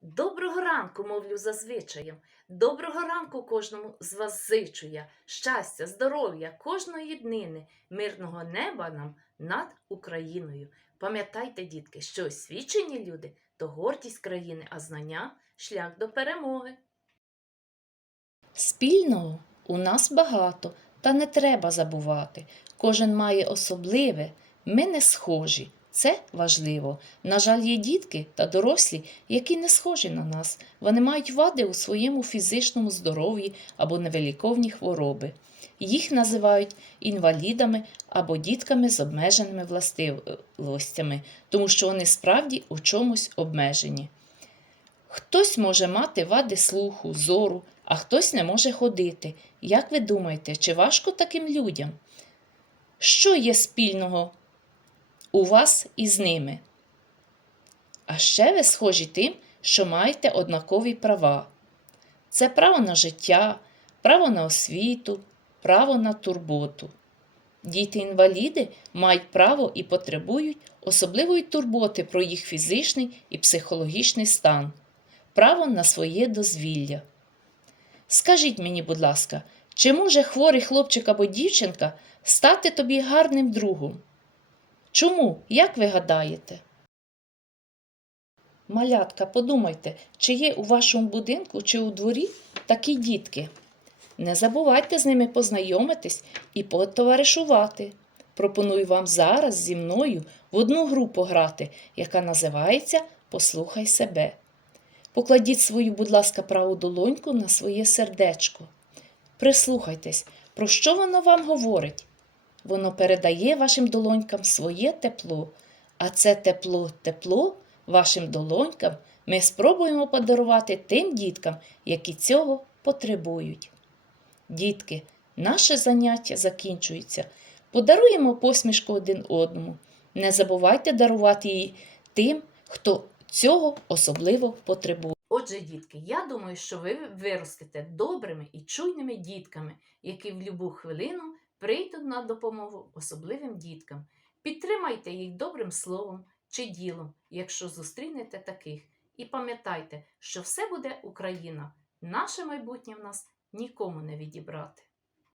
Доброго ранку, мовлю за звичаєм. Доброго ранку кожному з вас зичу я. Щастя, здоров'я, кожної днини, мирного неба нам над Україною. Пам'ятайте, дітки, що освічені люди то гордість країни, а знання шлях до перемоги. Спільного у нас багато, та не треба забувати. Кожен має особливе, ми не схожі. Це важливо. На жаль, є дітки та дорослі, які не схожі на нас. Вони мають вади у своєму фізичному здоров'ї або невиліковні хвороби. Їх називають інвалідами або дітками з обмеженими властивостями, тому що вони справді у чомусь обмежені. Хтось може мати вади слуху, зору, а хтось не може ходити. Як ви думаєте, чи важко таким людям? Що є спільного у вас із ними? А ще ви схожі тим, що маєте однакові права. Це право на життя, право на освіту, право на турботу. Діти-інваліди мають право і потребують особливої турботи про їх фізичний і психологічний стан, право на своє дозвілля. Скажіть мені, будь ласка, чи може хворий хлопчик або дівчинка стати тобі гарним другом? Чому? Як ви гадаєте? Малятка, подумайте, чи є у вашому будинку чи у дворі такі дітки? Не забувайте з ними познайомитись і потоваришувати. Пропоную вам зараз зі мною в одну гру пограти, яка називається Послухай себе. Покладіть свою, будь ласка, праву долоньку на своє сердечко. Прислухайтесь, про що воно вам говорить. Воно передає вашим долонькам своє тепло, а це тепло, тепло вашим долонькам ми спробуємо подарувати тим діткам, які цього потребують. Дітки, наше заняття закінчується. Подаруємо посмішку один одному. Не забувайте дарувати її тим, хто цього особливо потребує. Отже, дітки, я думаю, що ви виростете добрими і чуйними дітками, які в любу хвилину прийдуть на допомогу особливим діткам. Підтримайте їх добрим словом чи ділом, якщо зустрінете таких. І пам'ятайте, що все буде Україна. Наше майбутнє в нас нікому не відібрати.